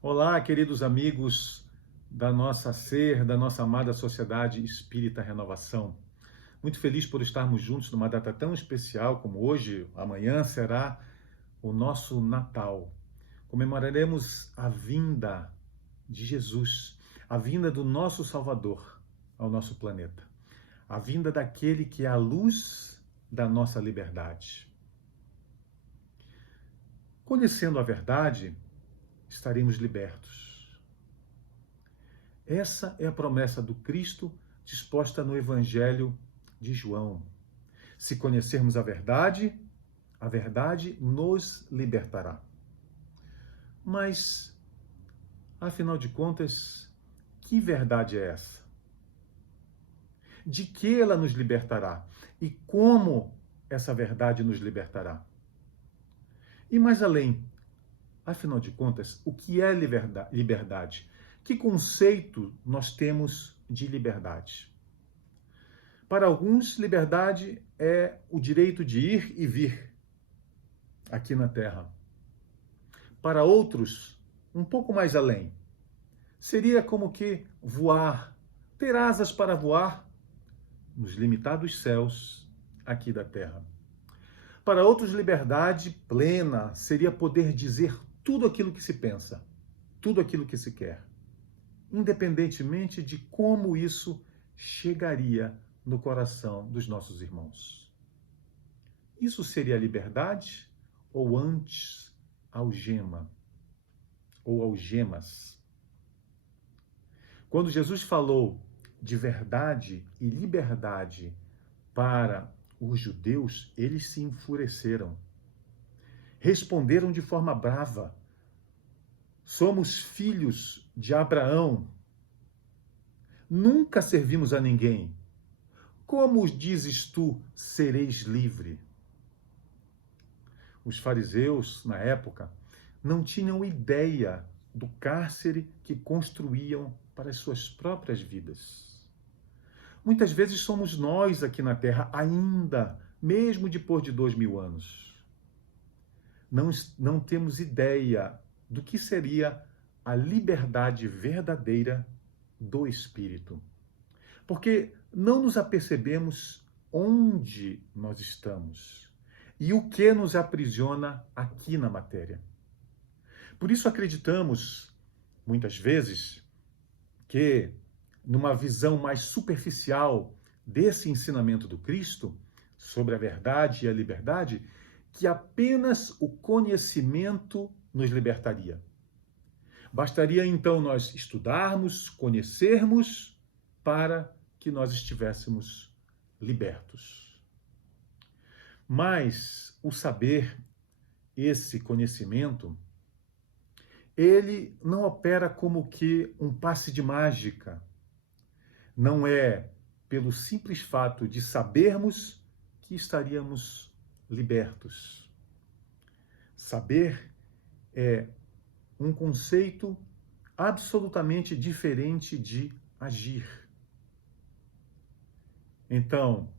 Olá, queridos amigos da nossa da nossa amada Sociedade Espírita Renovação. Muito feliz por estarmos juntos numa data tão especial como hoje, amanhã será o nosso Natal. Comemoraremos a vinda de Jesus, a vinda do nosso Salvador ao nosso planeta, a vinda daquele que é a luz da nossa liberdade. Conhecendo a verdade, estaremos libertos. Essa é a promessa do Cristo disposta no Evangelho de João. Se conhecermos a verdade nos libertará. Mas, afinal de contas, que verdade é essa? De que ela nos libertará? E como essa verdade nos libertará? E mais além, afinal de contas, o que é liberdade? Que conceito nós temos de liberdade? Para alguns, liberdade é o direito de ir e vir aqui na Terra. Para outros, um pouco mais além, seria como que voar, ter asas para voar nos limitados céus aqui da Terra. Para outros, liberdade plena seria poder dizer tudo aquilo que se pensa, tudo aquilo que se quer, independentemente de como isso chegaria no coração dos nossos irmãos. Isso seria liberdade ou antes algema ou algemas? Quando Jesus falou de verdade e liberdade para os judeus, eles se enfureceram. Responderam de forma brava: somos filhos de Abraão, nunca servimos a ninguém. Como dizes tu, sereis livre? Os fariseus, na época, não tinham ideia do cárcere que construíam para as suas próprias vidas. Muitas vezes somos nós aqui na Terra, ainda, mesmo depois de 2000 anos. Não temos ideia do que seria a liberdade verdadeira do Espírito. Porque não nos apercebemos onde nós estamos e o que nos aprisiona aqui na matéria. Por isso acreditamos, muitas vezes, que numa visão mais superficial desse ensinamento do Cristo sobre a verdade e a liberdade, que apenas o conhecimento nos libertaria. Bastaria então nós estudarmos, conhecermos, para que nós estivéssemos libertos. Mas o saber, esse conhecimento, ele não opera como que um passe de mágica. Não é pelo simples fato de sabermos que estaríamos libertos. Saber é um conceito absolutamente diferente de agir. Então,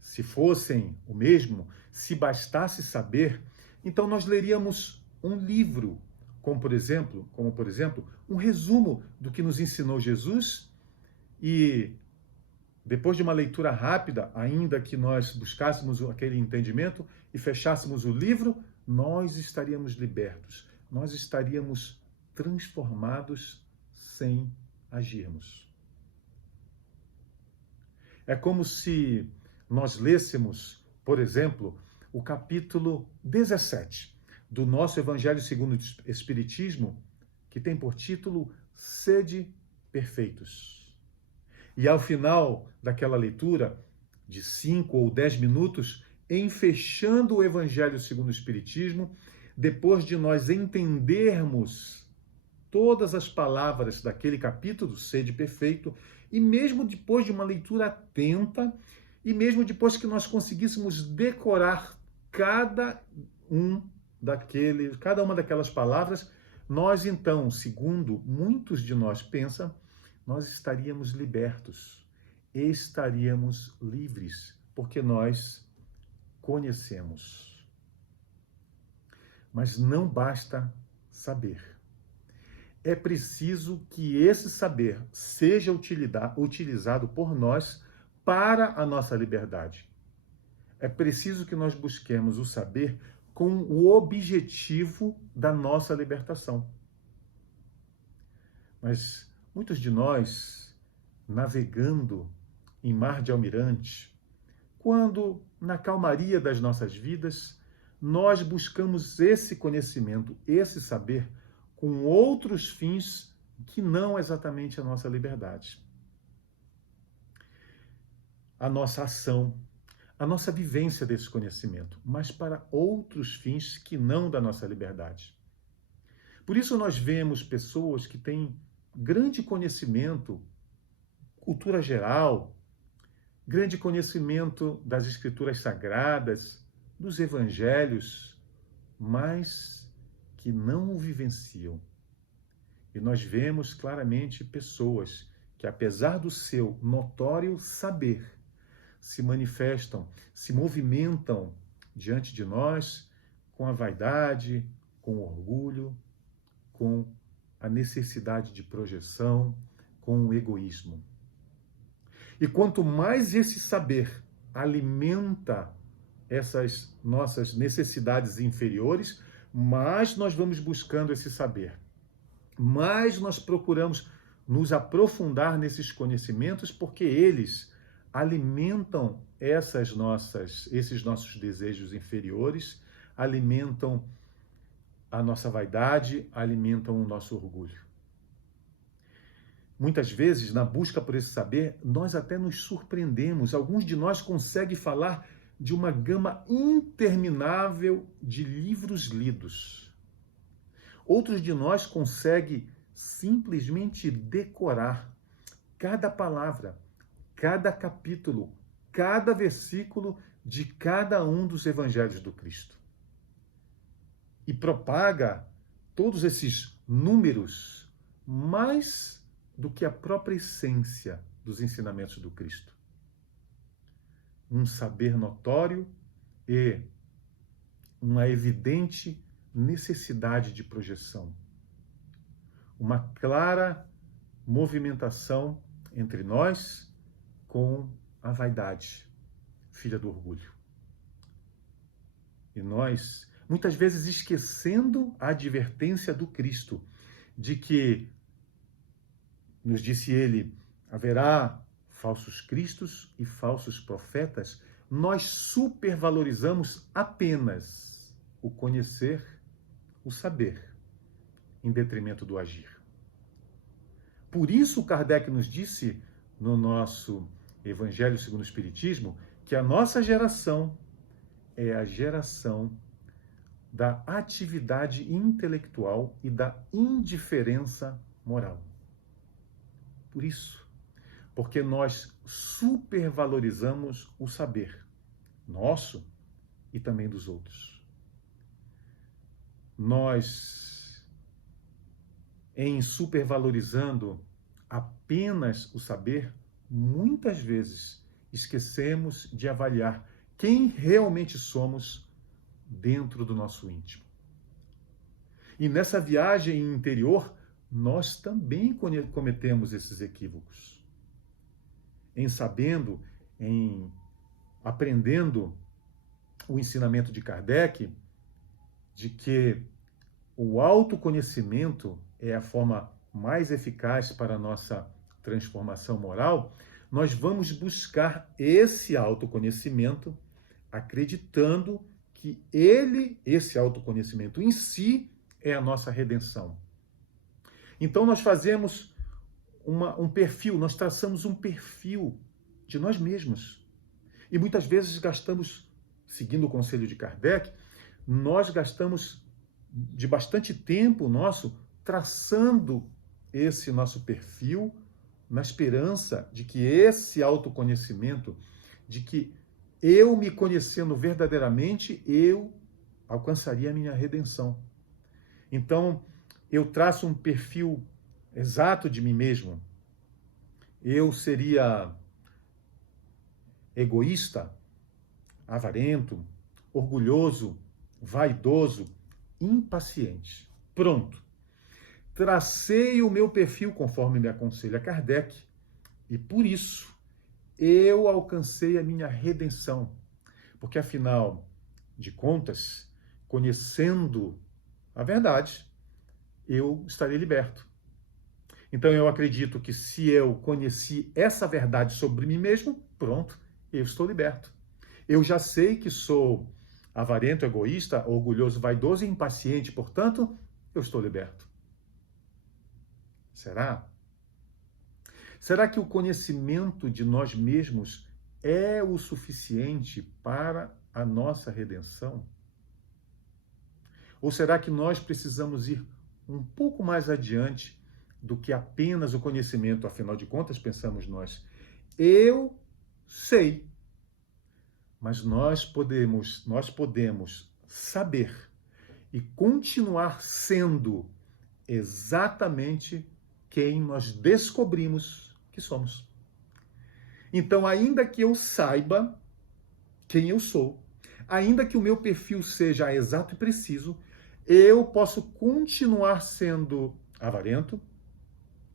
se fossem o mesmo, se bastasse saber, então nós leríamos um livro, como por exemplo, um resumo do que nos ensinou Jesus, e depois de uma leitura rápida, ainda que nós buscássemos aquele entendimento e fechássemos o livro, nós estaríamos libertos, nós estaríamos transformados sem agirmos. É como se nós lêssemos, por exemplo, o capítulo 17 do nosso Evangelho segundo o Espiritismo, que tem por título Sede Perfeitos. E ao final daquela leitura, de 5 ou 10 minutos, em fechando o Evangelho segundo o Espiritismo, depois de nós entendermos todas as palavras daquele capítulo, Sede Perfeito, e mesmo depois de uma leitura atenta, e mesmo depois que nós conseguíssemos decorar cada uma daquelas palavras, nós então, segundo muitos de nós pensam, nós estaríamos libertos, estaríamos livres, porque nós conhecemos. Mas não basta saber. é preciso que esse saber seja utilizado por nós para a nossa liberdade. É preciso que nós busquemos o saber com o objetivo da nossa libertação. Mas muitos de nós, navegando em mar de almirante, quando, na calmaria das nossas vidas, nós buscamos esse conhecimento, esse saber, com outros fins que não exatamente a nossa liberdade. A nossa ação, a nossa vivência desse conhecimento, mas para outros fins que não da nossa liberdade. Por isso nós vemos pessoas que têm grande conhecimento, cultura geral, grande conhecimento das escrituras sagradas, dos evangelhos, mas que não o vivenciam. E nós vemos claramente pessoas que, apesar do seu notório saber, se manifestam, se movimentam diante de nós com a vaidade, com o orgulho, com a necessidade de projeção, com o egoísmo. E quanto mais esse saber alimenta essas nossas necessidades inferiores, mais nós vamos buscando esse saber. Mais nós procuramos nos aprofundar nesses conhecimentos, porque eles alimentam esses nossos desejos inferiores, alimentam a nossa vaidade, alimentam o nosso orgulho. Muitas vezes, na busca por esse saber, nós até nos surpreendemos. Alguns de nós conseguem falar de uma gama interminável de livros lidos. Outros de nós conseguem simplesmente decorar cada palavra, cada capítulo, cada versículo de cada um dos evangelhos do Cristo. E propaga todos esses números mais do que a própria essência dos ensinamentos do Cristo. Um saber notório e uma evidente necessidade de projeção. Uma clara movimentação entre nós com a vaidade, filha do orgulho. E nós, muitas vezes, esquecendo a advertência do Cristo, de que, nos disse ele, haverá falsos cristos e falsos profetas, nós supervalorizamos apenas o conhecer, o saber, em detrimento do agir. Por isso, Kardec nos disse, no nosso Evangelho segundo o Espiritismo, que a nossa geração é a geração da atividade intelectual e da indiferença moral. Por isso, porque nós supervalorizamos o saber nosso e também dos outros. Nós, em supervalorizando apenas o saber, muitas vezes esquecemos de avaliar quem realmente somos dentro do nosso íntimo. E nessa viagem interior, nós também cometemos esses equívocos. Em sabendo, em aprendendo o ensinamento de Kardec, de que o autoconhecimento é a forma mais eficaz para a nossa transformação moral, nós vamos buscar esse autoconhecimento acreditando que esse autoconhecimento em si, é a nossa redenção. Então nós fazemos um perfil, nós traçamos um perfil de nós mesmos. E muitas vezes gastamos, seguindo o conselho de Kardec, nós gastamos de bastante tempo nosso traçando esse nosso perfil na esperança de que esse autoconhecimento, de que eu me conhecendo verdadeiramente, eu alcançaria a minha redenção. Então, eu traço um perfil exato de mim mesmo. Eu seria egoísta, avarento, orgulhoso, vaidoso, impaciente. Pronto. tracei o meu perfil conforme me aconselha Kardec, e por isso eu alcancei a minha redenção. Porque, afinal de contas, conhecendo a verdade, eu estarei liberto. Então, eu acredito que se eu conheci essa verdade sobre mim mesmo, pronto, eu estou liberto. Eu já sei que sou avarento, egoísta, orgulhoso, vaidoso e impaciente, portanto, eu estou liberto. Será? Será que o conhecimento de nós mesmos é o suficiente para a nossa redenção? Ou será que nós precisamos ir um pouco mais adiante do que apenas o conhecimento? Afinal de contas, pensamos nós, eu sei, mas nós podemos saber e continuar sendo exatamente quem nós descobrimos que somos. Então, ainda que eu saiba quem eu sou, ainda que o meu perfil seja exato e preciso, eu posso continuar sendo avarento,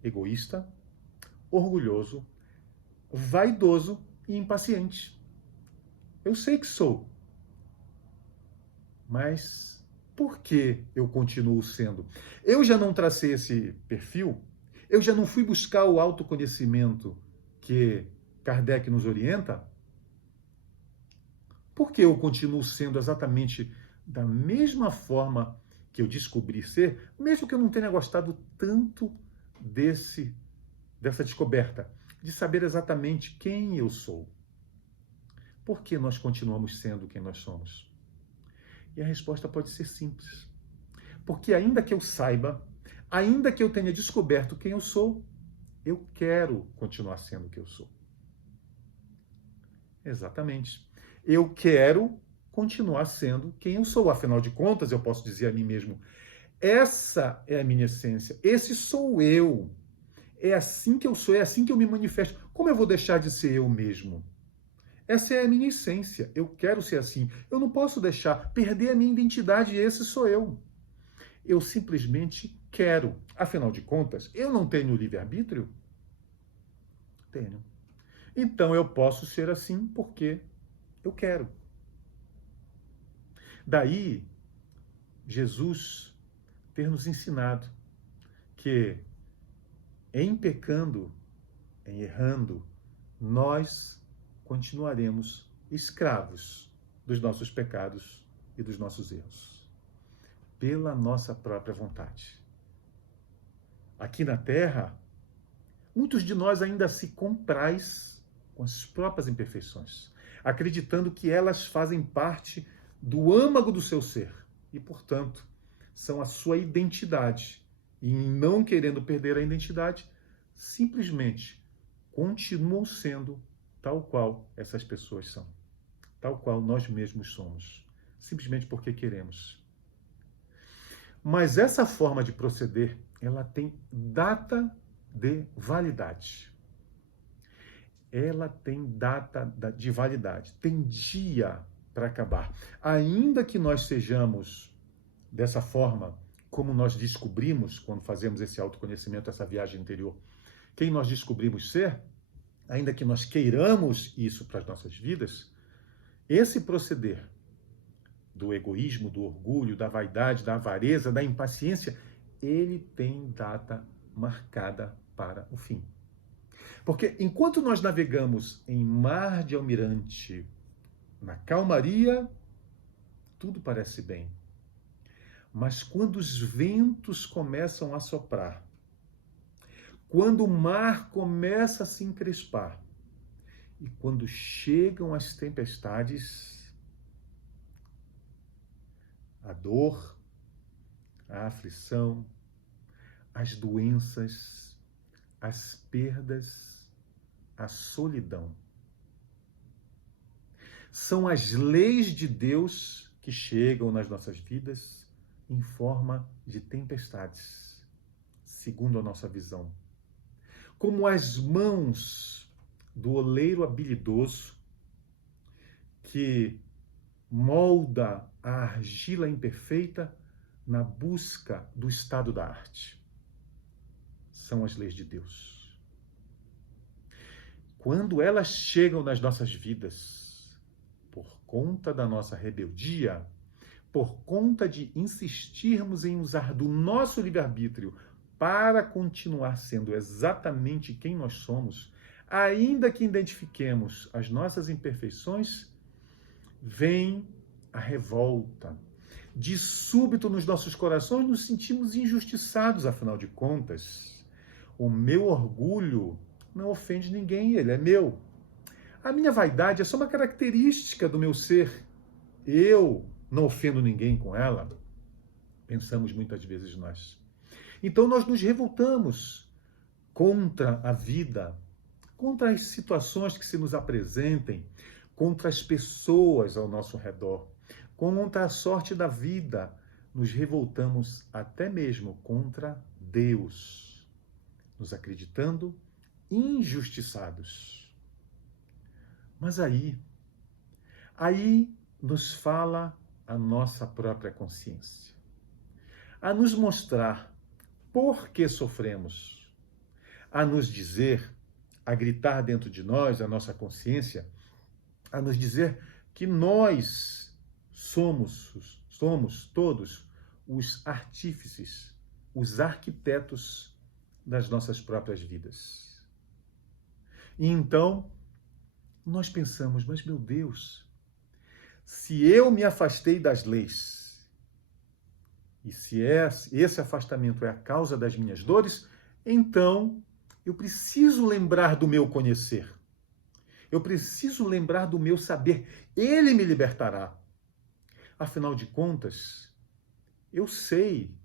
egoísta, orgulhoso, vaidoso e impaciente. Eu sei que sou, mas por que eu continuo sendo? Eu já não tracei esse perfil, eu já não fui buscar o autoconhecimento que Kardec nos orienta. Por que eu continuo sendo exatamente da mesma forma que eu descobri ser, mesmo que eu não tenha gostado tanto dessa descoberta, de saber exatamente quem eu sou? Por que nós continuamos sendo quem nós somos? E a resposta pode ser simples. Porque ainda que eu saiba, ainda que eu tenha descoberto quem eu sou, eu quero continuar sendo o que eu sou. Exatamente. Eu quero continuar sendo quem eu sou. Afinal de contas, eu posso dizer a mim mesmo, essa é a minha essência, esse sou eu. É assim que eu sou, é assim que eu me manifesto. Como eu vou deixar de ser eu mesmo? Essa é a minha essência. Eu quero ser assim. Eu não posso deixar perder a minha identidade. Esse sou eu. Eu simplesmente quero. Afinal de contas, eu não tenho livre-arbítrio? Tenho. Então eu posso ser assim porque eu quero. Daí, Jesus ter nos ensinado que em pecando, em errando, nós continuaremos escravos dos nossos pecados e dos nossos erros, pela nossa própria vontade. Aqui na Terra, muitos de nós ainda se compraz com as próprias imperfeições, acreditando que elas fazem parte do âmago do seu ser e, portanto, são a sua identidade. E não querendo perder a identidade, simplesmente continuam sendo tal qual essas pessoas são, tal qual nós mesmos somos, simplesmente porque queremos. Mas essa forma de proceder, ela tem data de validade. Ela tem data de validade, tem dia para acabar. Ainda que nós sejamos dessa forma, como nós descobrimos quando fazemos esse autoconhecimento, essa viagem interior, quem nós descobrimos ser, ainda que nós queiramos isso para as nossas vidas, esse proceder do egoísmo, do orgulho, da vaidade, da avareza, da impaciência, ele tem data marcada para o fim. Porque enquanto nós navegamos em mar de almirante, na calmaria, tudo parece bem. Mas quando os ventos começam a soprar, quando o mar começa a se encrespar, e quando chegam as tempestades, a dor, a aflição, as doenças, as perdas, a solidão. São as leis de Deus que chegam nas nossas vidas em forma de tempestades, segundo a nossa visão. Como as mãos do oleiro habilidoso que molda a argila imperfeita na busca do estado da arte. são as leis de Deus. Quando elas chegam nas nossas vidas, por conta da nossa rebeldia, por conta de insistirmos em usar do nosso livre-arbítrio para continuar sendo exatamente quem nós somos, ainda que identifiquemos as nossas imperfeições, vem a revolta. De súbito nos nossos corações nos sentimos injustiçados, afinal de contas. O meu orgulho não ofende ninguém, ele é meu. A minha vaidade é só uma característica do meu ser. Eu não ofendo ninguém com ela. Pensamos muitas vezes nós. Então nós nos revoltamos contra a vida, contra as situações que se nos apresentem, contra as pessoas ao nosso redor, contra a sorte da vida. Nos revoltamos até mesmo contra Deus, nos acreditando injustiçados. Mas aí nos fala a nossa própria consciência, a nos mostrar por que sofremos, a nos dizer, a gritar dentro de nós, a nossa consciência, a nos dizer que nós somos todos os artífices, os arquitetos das nossas próprias vidas. E então, nós pensamos, mas meu Deus, se eu me afastei das leis, e se esse afastamento é a causa das minhas dores, então eu preciso lembrar do meu conhecer. Eu preciso lembrar do meu saber. Ele me libertará. Afinal de contas, eu sei,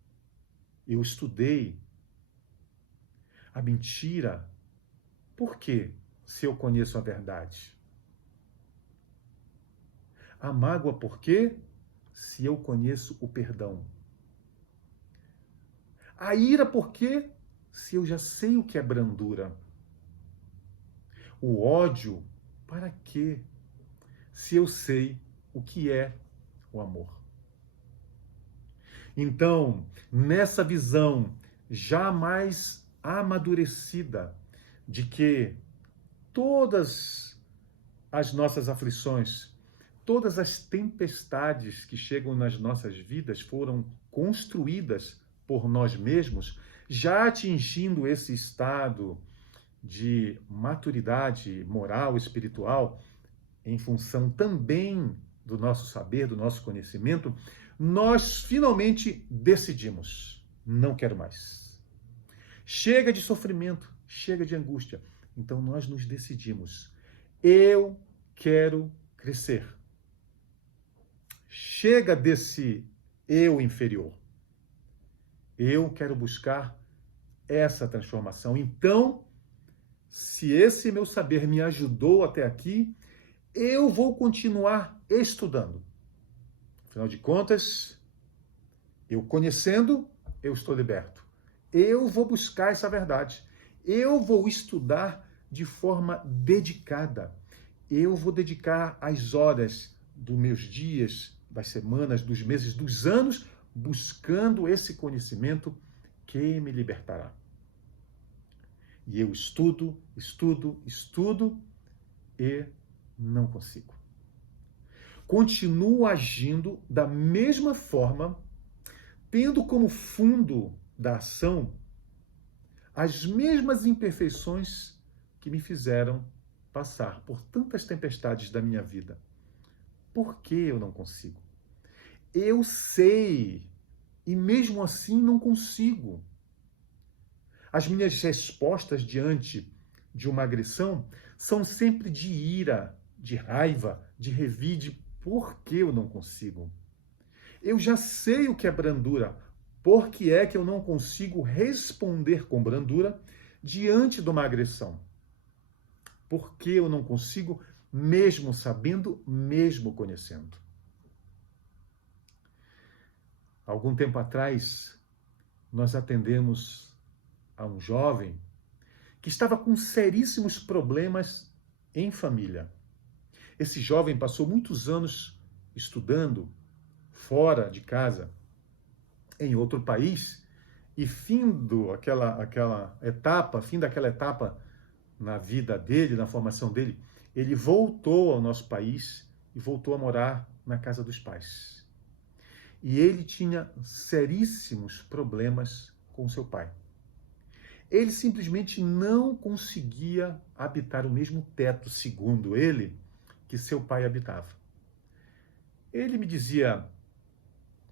eu estudei a mentira. Por quê? Se eu conheço a verdade. A mágoa, por quê? Se eu conheço o perdão. A ira, por quê? Se eu já sei o que é brandura. O ódio, para quê? Se eu sei o que é o amor. Então, nessa visão jamais amadurecida de que todas as nossas aflições, todas as tempestades que chegam nas nossas vidas foram construídas por nós mesmos, já atingindo esse estado de maturidade moral, espiritual, em função também do nosso saber, do nosso conhecimento, nós finalmente decidimos: não quero mais. Chega de sofrimento, chega de angústia. Então nós nos decidimos: eu quero crescer. Chega desse eu inferior. Eu quero buscar essa transformação. Então, se esse meu saber me ajudou até aqui, eu vou continuar estudando. Afinal de contas, eu conhecendo, eu estou liberto. Eu vou buscar essa verdade. Eu vou estudar de forma dedicada. Eu vou dedicar as horas dos meus dias, das semanas, dos meses, dos anos, buscando esse conhecimento que me libertará. E eu estudo e não consigo. Continuo agindo da mesma forma, tendo como fundo da ação as mesmas imperfeições que me fizeram passar por tantas tempestades da minha vida. Por que eu não consigo? Eu sei, e mesmo assim não consigo. As minhas respostas diante de uma agressão são sempre de ira, de raiva, de revide. Por que eu não consigo? Eu já sei o que é brandura. Por que é que eu não consigo responder com brandura diante de uma agressão? Por que eu não consigo, mesmo sabendo, mesmo conhecendo? Algum tempo atrás, nós atendemos a um jovem que estava com seríssimos problemas em família. Esse jovem passou muitos anos estudando fora de casa, em outro país, e fim daquela etapa na vida dele, na formação dele, ele voltou ao nosso país e voltou a morar na casa dos pais. E ele tinha seríssimos problemas com seu pai. Ele simplesmente não conseguia habitar o mesmo teto, segundo ele, que seu pai habitava. Ele me dizia,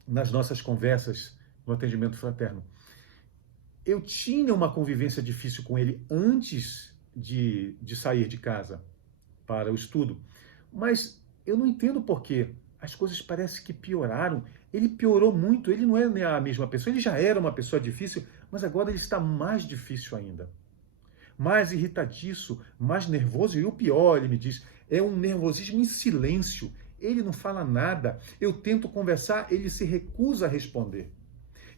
nas nossas conversas no atendimento fraterno, eu tinha uma convivência difícil com ele antes de sair de casa para o estudo, mas eu não entendo por quê. As coisas parecem que pioraram. Ele piorou muito, ele não é a mesma pessoa, ele já era uma pessoa difícil, mas agora ele está mais difícil ainda. Mais irritadiço, mais nervoso, e o pior, ele me diz, é um nervosismo em silêncio. Ele não fala nada. Eu tento conversar, ele se recusa a responder.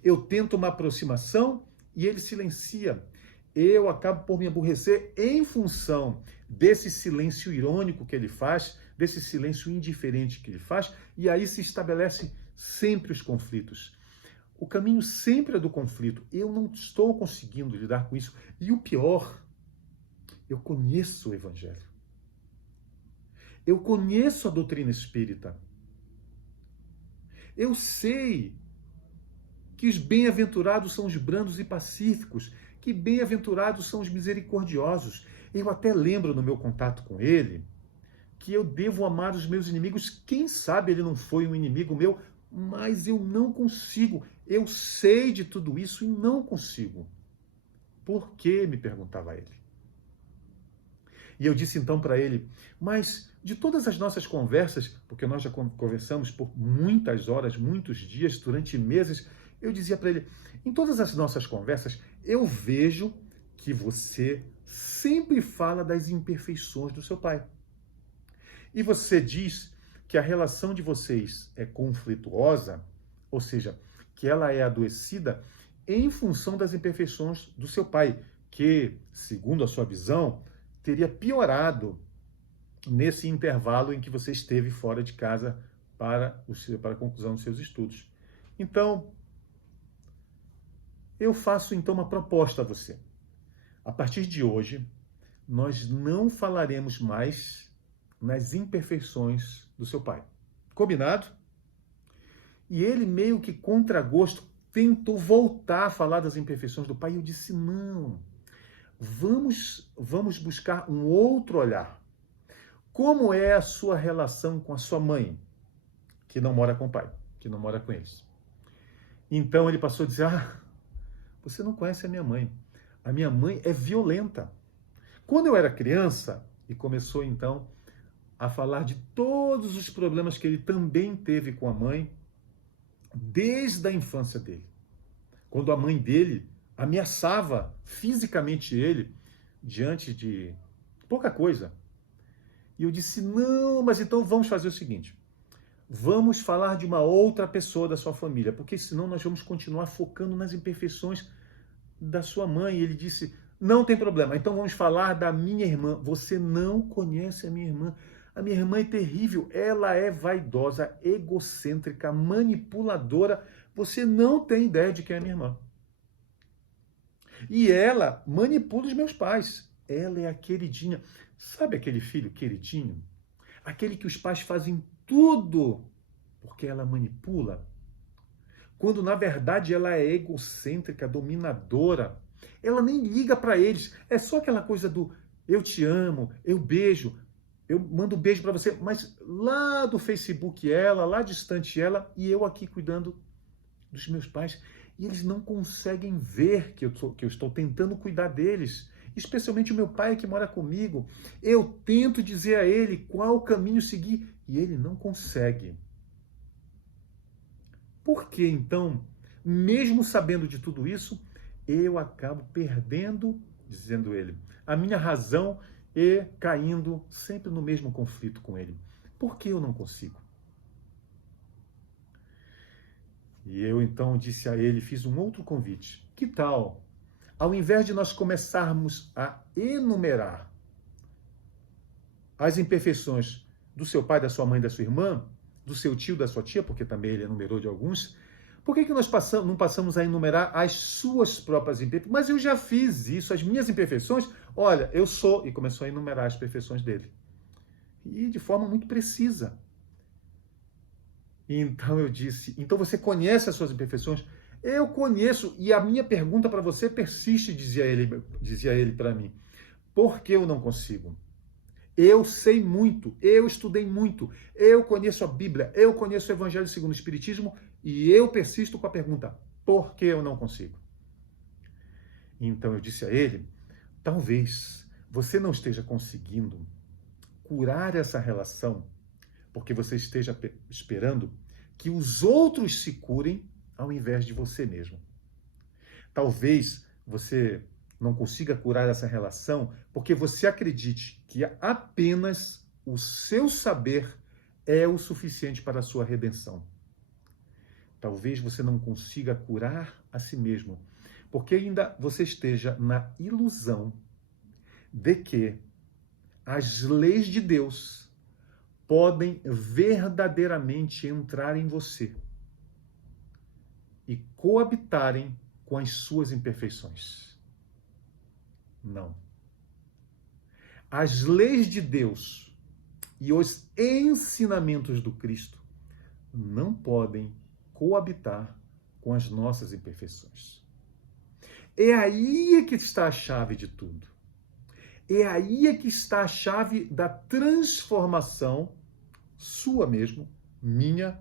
Eu tento uma aproximação e ele silencia. Eu acabo por me aborrecer em função desse silêncio irônico que ele faz, desse silêncio indiferente que ele faz, e aí se estabelece sempre os conflitos. O caminho sempre é do conflito. Eu não estou conseguindo lidar com isso. E o pior, eu conheço o Evangelho. Eu conheço a doutrina espírita. Eu sei que os bem-aventurados são os brandos e pacíficos, que bem-aventurados são os misericordiosos. Eu até lembro no meu contato com ele que eu devo amar os meus inimigos. Quem sabe ele não foi um inimigo meu, mas eu não consigo. Eu sei de tudo isso e não consigo. Por quê? Me perguntava ele. E eu disse então para ele, mas de todas as nossas conversas, porque nós já conversamos por muitas horas, muitos dias, durante meses, eu dizia para ele, em todas as nossas conversas, eu vejo que você sempre fala das imperfeições do seu pai. E você diz que a relação de vocês é conflituosa, ou seja, que ela é adoecida em função das imperfeições do seu pai, que, segundo a sua visão, teria piorado nesse intervalo em que você esteve fora de casa para a conclusão dos seus estudos. Então, eu faço então uma proposta a você. A partir de hoje, nós não falaremos mais nas imperfeições do seu pai. Combinado? E ele, meio que contra gosto, tentou voltar a falar das imperfeições do pai. E eu disse, não, vamos buscar um outro olhar. Como é a sua relação com a sua mãe, que não mora com o pai, que não mora com eles? Então ele passou a dizer, você não conhece a minha mãe. A minha mãe é violenta. Quando eu era criança, e começou então a falar de todos os problemas que ele também teve com a mãe, desde a infância dele. Quando a mãe dele ameaçava fisicamente ele, diante de pouca coisa. E eu disse, não, mas então vamos fazer o seguinte, vamos falar de uma outra pessoa da sua família, porque senão nós vamos continuar focando nas imperfeições da sua mãe. E ele disse, não tem problema, então vamos falar da minha irmã. Você não conhece a minha irmã. A minha irmã é terrível, ela é vaidosa, egocêntrica, manipuladora. Você não tem ideia de quem é minha irmã. E ela manipula os meus pais. Ela é a queridinha. Sabe aquele filho queridinho? Aquele que os pais fazem tudo porque ela manipula? Quando na verdade ela é egocêntrica, dominadora. Ela nem liga para eles. É só aquela coisa do eu te amo, eu beijo, eu mando um beijo para você, mas lá do Facebook ela, lá distante ela, e eu aqui cuidando dos meus pais. E eles não conseguem ver que eu estou tentando cuidar deles. Especialmente o meu pai que mora comigo. Eu tento dizer a ele qual caminho seguir e ele não consegue. Por que então, mesmo sabendo de tudo isso, eu acabo perdendo, dizendo ele, a minha razão e caindo sempre no mesmo conflito com ele? Por que eu não consigo? E eu então disse a ele, fiz um outro convite. Que tal, ao invés de nós começarmos a enumerar as imperfeições do seu pai, da sua mãe, da sua irmã, do seu tio, da sua tia, porque também ele enumerou de alguns, Por que nós não passamos a enumerar as suas próprias imperfeições? Mas eu já fiz isso, as minhas imperfeições. Olha, eu sou... E começou a enumerar as perfeições dele. E de forma muito precisa. Então eu disse, então você conhece as suas imperfeições? Eu conheço, e a minha pergunta para você persiste, dizia ele para mim. Por que eu não consigo? Eu sei muito, eu estudei muito, eu conheço a Bíblia, eu conheço o Evangelho segundo o Espiritismo, e eu persisto com a pergunta, por que eu não consigo? Então eu disse a ele, talvez você não esteja conseguindo curar essa relação porque você esteja esperando que os outros se curem ao invés de você mesmo. Talvez você não consiga curar essa relação porque você acredite que apenas o seu saber é o suficiente para a sua redenção. Talvez você não consiga curar a si mesmo porque ainda você esteja na ilusão de que as leis de Deus podem verdadeiramente entrar em você e coabitarem com as suas imperfeições. Não. As leis de Deus e os ensinamentos do Cristo não podem coabitar com as nossas imperfeições. É aí que está a chave de tudo. É aí que está a chave da transformação sua mesmo, minha,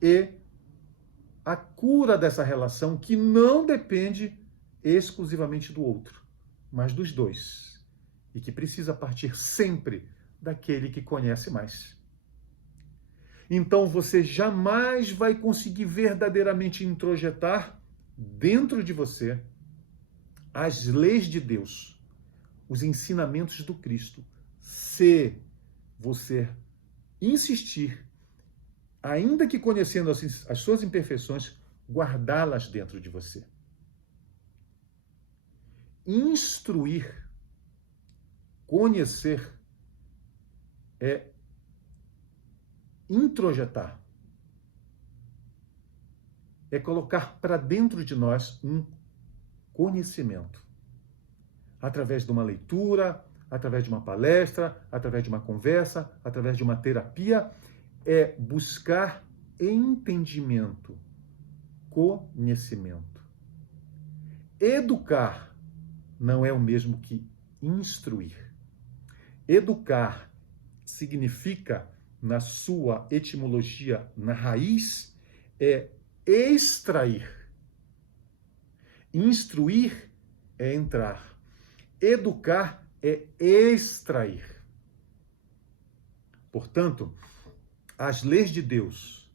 e a cura dessa relação que não depende exclusivamente do outro, mas dos dois, e que precisa partir sempre daquele que conhece mais. Então você jamais vai conseguir verdadeiramente introjetar dentro de você as leis de Deus, os ensinamentos do Cristo, se você insistir, ainda que conhecendo as suas imperfeições, guardá-las dentro de você. Instruir, conhecer, é introjetar. É colocar para dentro de nós um conhecimento. Através de uma leitura, através de uma palestra, através de uma conversa, através de uma terapia, é buscar entendimento, conhecimento. Educar não é o mesmo que instruir. Educar significa, na sua etimologia, na raiz, é extrair. Instruir é entrar. Educar é extrair. Portanto, as leis de Deus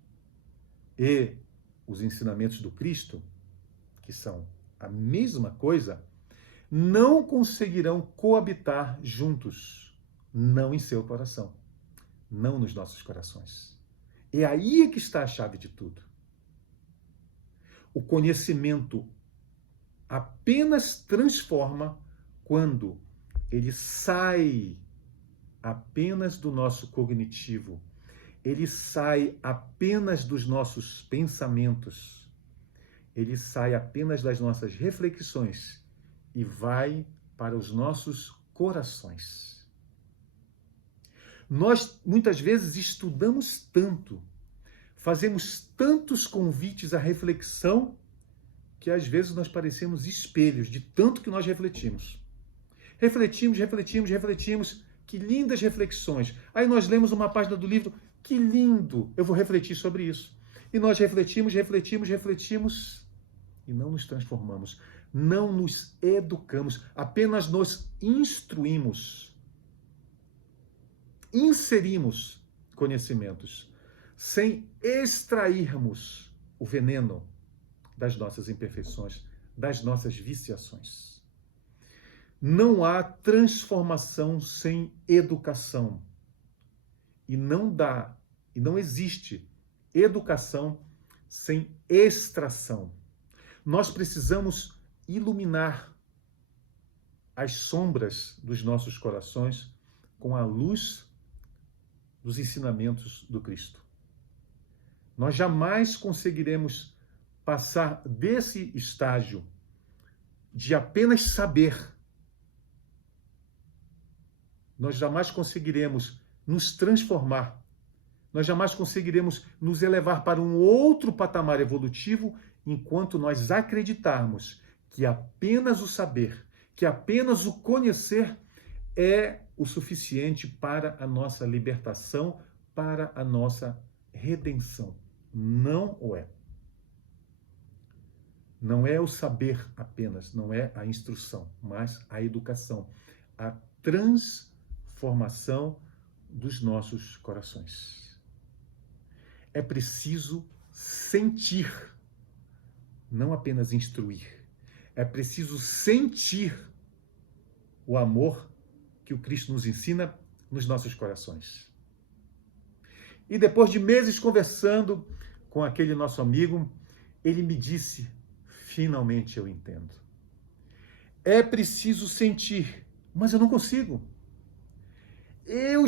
e os ensinamentos do Cristo, que são a mesma coisa, não conseguirão coabitar juntos, não em seu coração, não nos nossos corações. É aí que está a chave de tudo. O conhecimento apenas transforma quando ele sai apenas do nosso cognitivo, ele sai apenas dos nossos pensamentos, ele sai apenas das nossas reflexões e vai para os nossos corações. Nós, muitas vezes, estudamos tanto, fazemos tantos convites à reflexão, que às vezes nós parecemos espelhos de tanto que nós refletimos. Refletimos, que lindas reflexões. Aí nós lemos uma página do livro, que lindo, eu vou refletir sobre isso. E nós refletimos, e não nos transformamos, não nos educamos, apenas nos instruímos. Inserimos conhecimentos, sem extrairmos o veneno das nossas imperfeições, das nossas viciações. Não há transformação sem educação. E não existe educação sem extração. Nós precisamos iluminar as sombras dos nossos corações com a luz dos ensinamentos do Cristo. Nós jamais conseguiremos passar desse estágio de apenas saber, nós jamais conseguiremos nos transformar, nós jamais conseguiremos nos elevar para um outro patamar evolutivo enquanto nós acreditarmos que apenas o saber, que apenas o conhecer é o suficiente para a nossa libertação, para a nossa redenção. Não o é. Não é o saber apenas, não é a instrução, mas a educação, a transformação dos nossos corações. É preciso sentir, não apenas instruir. É preciso sentir o amor que o Cristo nos ensina nos nossos corações. E depois de meses conversando com aquele nosso amigo, ele me disse: finalmente eu entendo. É preciso sentir, mas eu não consigo. Eu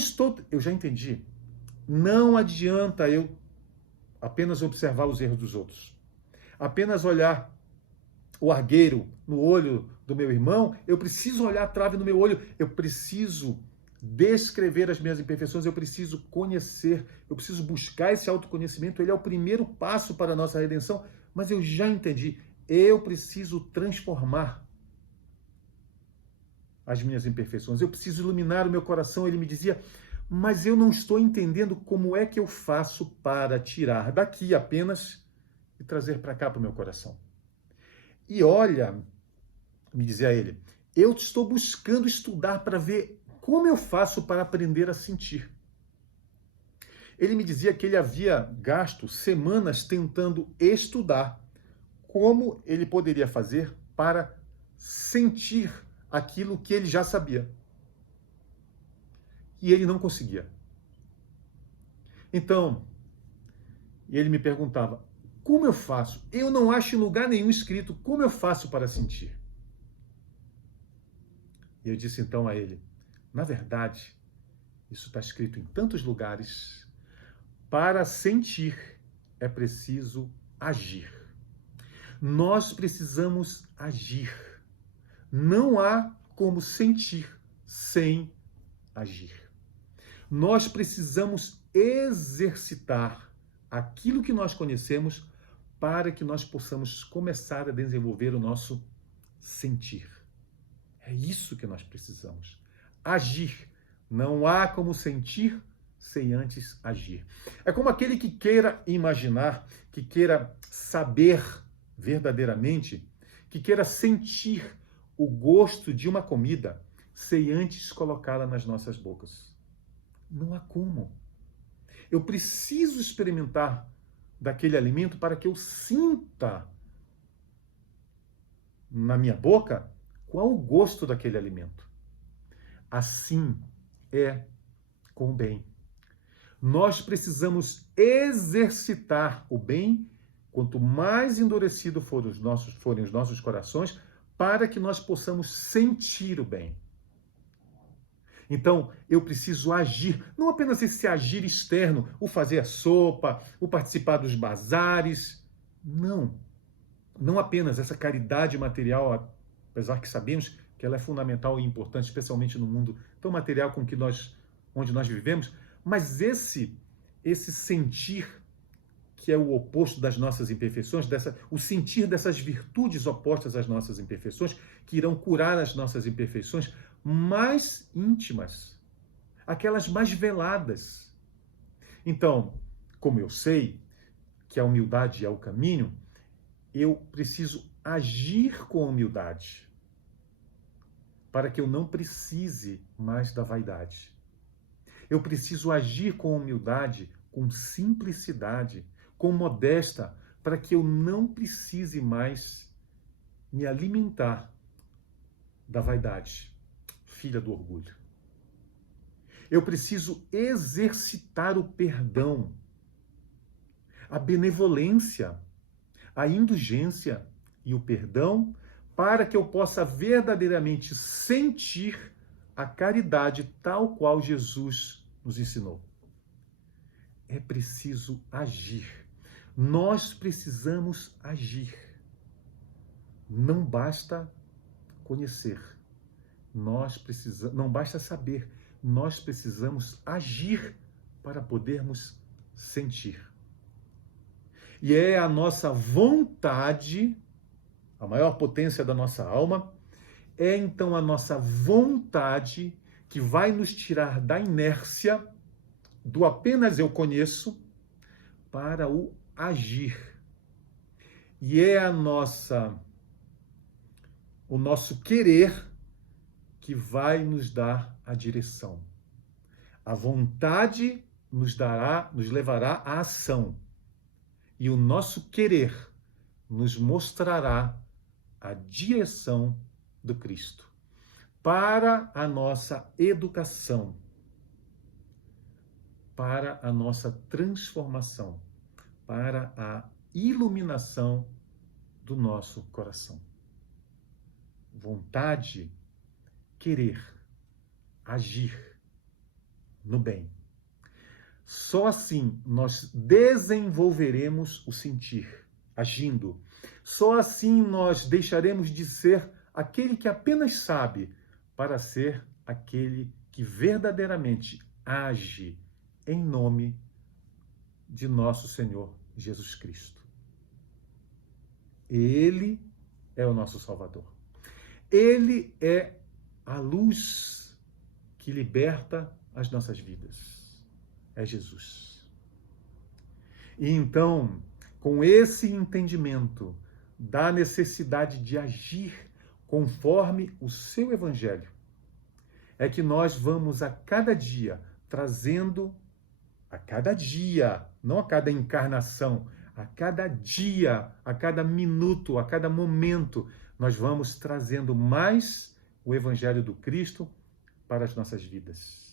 já entendi. Não adianta eu apenas observar os erros dos outros. Apenas olhar o argueiro no olho do meu irmão, eu preciso olhar a trave no meu olho, eu preciso descrever as minhas imperfeições, eu preciso conhecer, eu preciso buscar esse autoconhecimento, ele é o primeiro passo para a nossa redenção, mas eu já entendi, eu preciso transformar as minhas imperfeições, eu preciso iluminar o meu coração. Ele me dizia: mas eu não estou entendendo como é que eu faço para tirar daqui apenas e trazer para cá para o meu coração. E olha, me dizia ele, eu estou buscando estudar para ver como eu faço para aprender a sentir. Ele me dizia que ele havia gasto semanas tentando estudar como ele poderia fazer para sentir aquilo que ele já sabia. E ele não conseguia. Então, ele me perguntava: como eu faço? Eu não acho em lugar nenhum escrito como eu faço para sentir. E eu disse então a ele: na verdade, isso está escrito em tantos lugares. Para sentir é preciso agir. Nós precisamos agir. Não há como sentir sem agir. Nós precisamos exercitar aquilo que nós conhecemos para que nós possamos começar a desenvolver o nosso sentir. É isso que nós precisamos. Agir. Não há como sentir sem antes agir. É como aquele que queira imaginar, que queira saber verdadeiramente, que queira sentir o gosto de uma comida sem antes colocá-la nas nossas bocas. Não há como. Eu preciso experimentar daquele alimento para que eu sinta na minha boca qual o gosto daquele alimento. Assim é com o bem. Nós precisamos exercitar o bem, quanto mais endurecido forem os nossos corações, para que nós possamos sentir o bem. Então, eu preciso agir, não apenas esse agir externo, o fazer a sopa, o participar dos bazares. Não apenas essa caridade material, apesar que sabemos que ela é fundamental e importante, especialmente no mundo tão material onde nós vivemos, mas esse sentir que é o oposto das nossas imperfeições, o sentir dessas virtudes opostas às nossas imperfeições, que irão curar as nossas imperfeições mais íntimas, aquelas mais veladas. Então, como eu sei que a humildade é o caminho, eu preciso agir com humildade, para que eu não precise mais da vaidade. Eu preciso agir com humildade, com simplicidade, com modéstia, para que eu não precise mais me alimentar da vaidade, filha do orgulho. Eu preciso exercitar o perdão, a benevolência, a indulgência e o perdão, para que eu possa verdadeiramente sentir a caridade tal qual Jesus nos ensinou. É preciso agir. Nós precisamos agir. Não basta conhecer. Não basta saber. Nós precisamos agir para podermos sentir. E é a nossa vontade, a maior potência da nossa alma, é então a nossa vontade que vai nos tirar da inércia, do apenas eu conheço, para o agir. E é o nosso querer que vai nos dar a direção. A vontade nos levará à ação. E o nosso querer nos mostrará a direção do Cristo para a nossa educação, para a nossa transformação, para a iluminação do nosso coração. Vontade, querer, agir no bem. Só assim nós desenvolveremos o sentir, agindo. Só assim nós deixaremos de ser aquele que apenas sabe para ser aquele que verdadeiramente age em nome de nosso Senhor Jesus Cristo. Ele é o nosso Salvador. Ele é a luz que liberta as nossas vidas. É Jesus. E então, com esse entendimento da necessidade de agir conforme o seu Evangelho, é que nós vamos a cada dia trazendo, a cada dia, não a cada encarnação, a cada dia, a cada minuto, a cada momento, nós vamos trazendo mais o Evangelho do Cristo para as nossas vidas.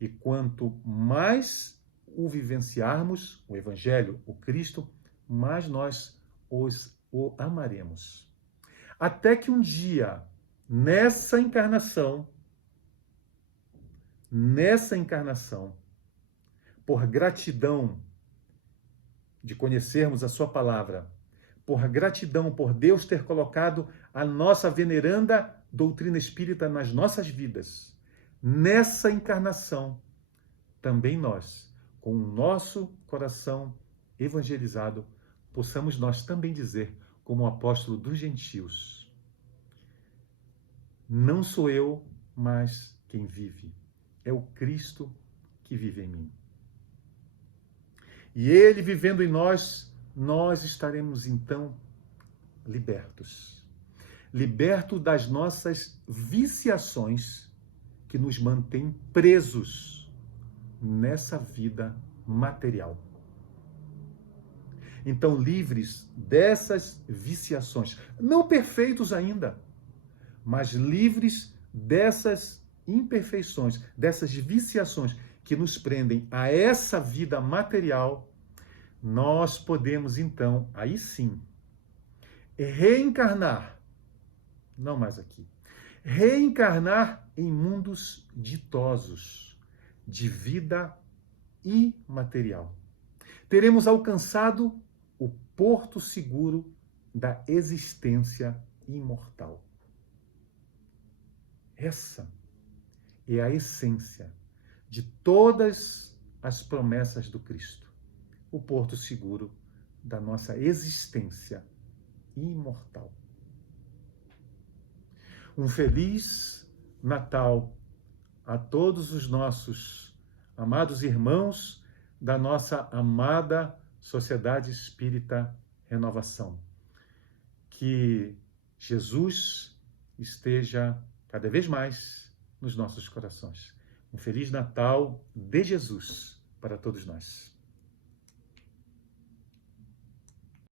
E quanto mais o vivenciarmos, o Evangelho, o Cristo, mais nós o amaremos. Até que um dia, nessa encarnação, por gratidão de conhecermos a sua palavra, por gratidão por Deus ter colocado a nossa veneranda doutrina espírita nas nossas vidas, nessa encarnação, também nós, com o nosso coração evangelizado, possamos nós também dizer, como o apóstolo dos gentios: não sou eu, mas quem vive. É o Cristo que vive em mim. E Ele vivendo em nós, nós estaremos então libertos. Libertos das nossas viciações que nos mantêm presos nessa vida material. Então, livres dessas viciações, não perfeitos ainda, mas livres dessas imperfeições, dessas viciações que nos prendem a essa vida material, nós podemos então, aí sim, reencarnar, não mais aqui, reencarnar em mundos ditosos, de vida imaterial. Teremos alcançado o porto seguro da existência imortal. Essa é a essência de todas as promessas do Cristo. O porto seguro da nossa existência imortal. Um feliz Natal a todos os nossos amados irmãos da nossa amada Sociedade Espírita Renovação. Que Jesus esteja cada vez mais nos nossos corações. Um Feliz Natal de Jesus para todos nós.